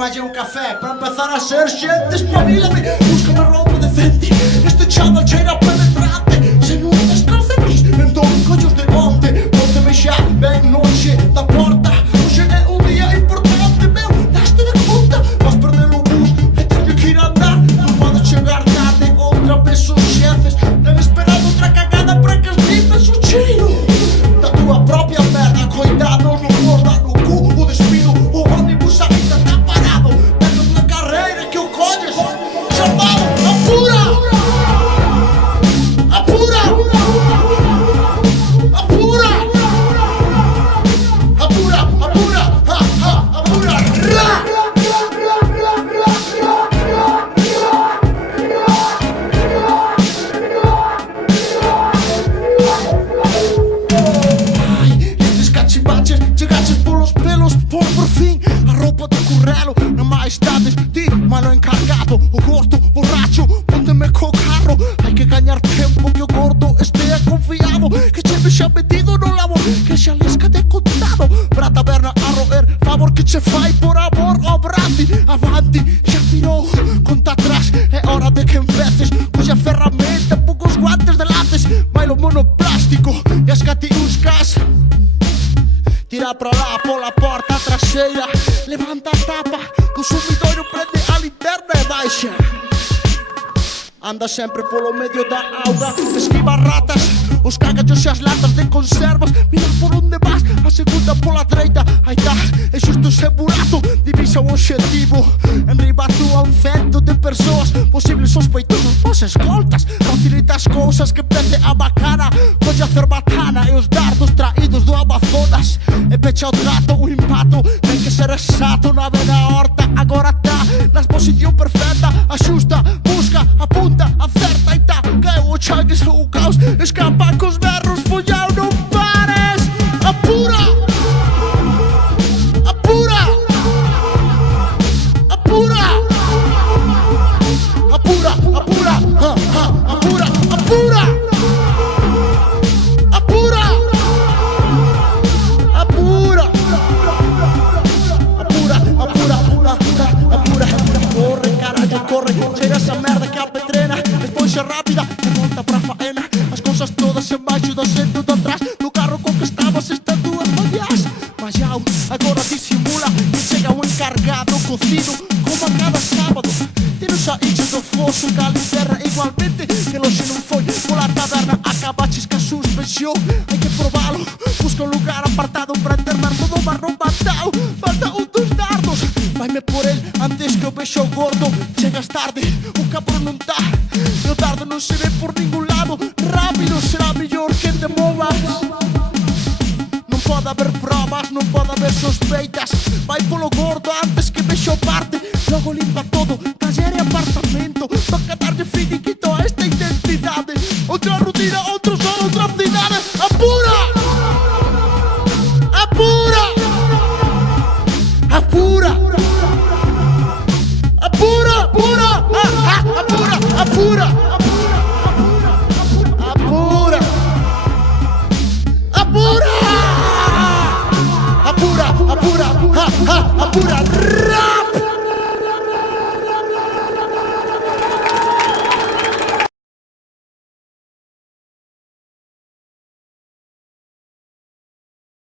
tómate un café para empezar a ser xente. Espabilame, búscame roupa decente. Este chaval cheira penetrante. Se non tes calcetís, entón collos de onte. Pónteme xa, ben noxe da porta. Hoxe é un día importante, meu, daste de conta. Vas perder o bus e teño que ir a andar. Non podes chegar tarde, outra vez os xefes ten esperado outra cagada para que as limpas o cheiro da tua propia merda. Coitados, non vos dar no cu o despido. O ómnibus ainda está parado. Dentro da carreira que o colles. Chamado, apura! Apura! Apura! Apura! Apura! Ha, ha, apura! Ra! Ai, estes cachivaches chegaches polos pelos. Por fin, a roupa do currelo. Na máis tardes, ti, malo encargado. O gordo, borracho, pónteme co carro. Hai que gañar tempo que o gordo estea confiado. Que cheve xa metido no labor, que xa lisca de contado. Pra taberna a roer, favor que che fai por amor ao brandi. Avanti, xa tirou, conta atrás. É hora de que empeces. Cuxa ferramenta, poucos guantes de lates. Bailo monoplástico e as catiuscas. Tira pra lá pola porta traseira. Levanta a tapa do sumidoiro, prende a linterna e baixa. Anda sempre polo medio da auga. Esquiva ratas, os cagallos e as latas de conservas. Mira por onde vas, a segunda pola dereita. Aí tá, é xusto ese burato. Divisa o obxectivo. Enriba tú a un cento de persoas. Posibles sospeitosos, vos escoltas. Facilita as cousas que pende a bacana. Colle a cerbatana e os dardos traídos do Amazonas. E pecha o trato, o impacto. Ten que ser exacto, nave na horta. Agora tá na exposición perfecta. Axusta, busca, apunta, acerta e tá. Caeu o changues ou o caos. Escapa cos berros, follao, non pares. Apura! Apura! Apura! Apura! Apura! Ha, ha, apura! Apura! Apura! Apura! Apura! Apura! Apura! Corre, carallo, corre. Chega esa merda que apetrena. Despois é rápida e volta pra faena. As cousas todas embaixo do centro do atrás. Do carro con que estabas estas dúas manhãs. Mayao, agora disimula. E chega o encargado cocido como a cada sábado. Tiro saíche do foso ca linterna igualmente. Que loxe non foi pola taberna. Acabaches ca suspensión. Hai que probalo. Busca un lugar apartado para internar todo o marrón matao. Falta un dos dardos. Vaime por el antes que o vexo gordo. Chegas tarde, o cabrón non tá. O dardo non se ve por ningún lado. Rápido será mellor que te movas. Non pode haber probas, non pode haber sospeitas. Vai polo gordo antes que vexo parte. Logo limpa todo, taller e apartamento. Toca darlle finiquito a esta identidade. Outra rutina, outro sol, outra cidade. Apura! Apura! Apura! Apura! Apura! Apura! Apura! Apura! Apura! Apura! Apura! Apura!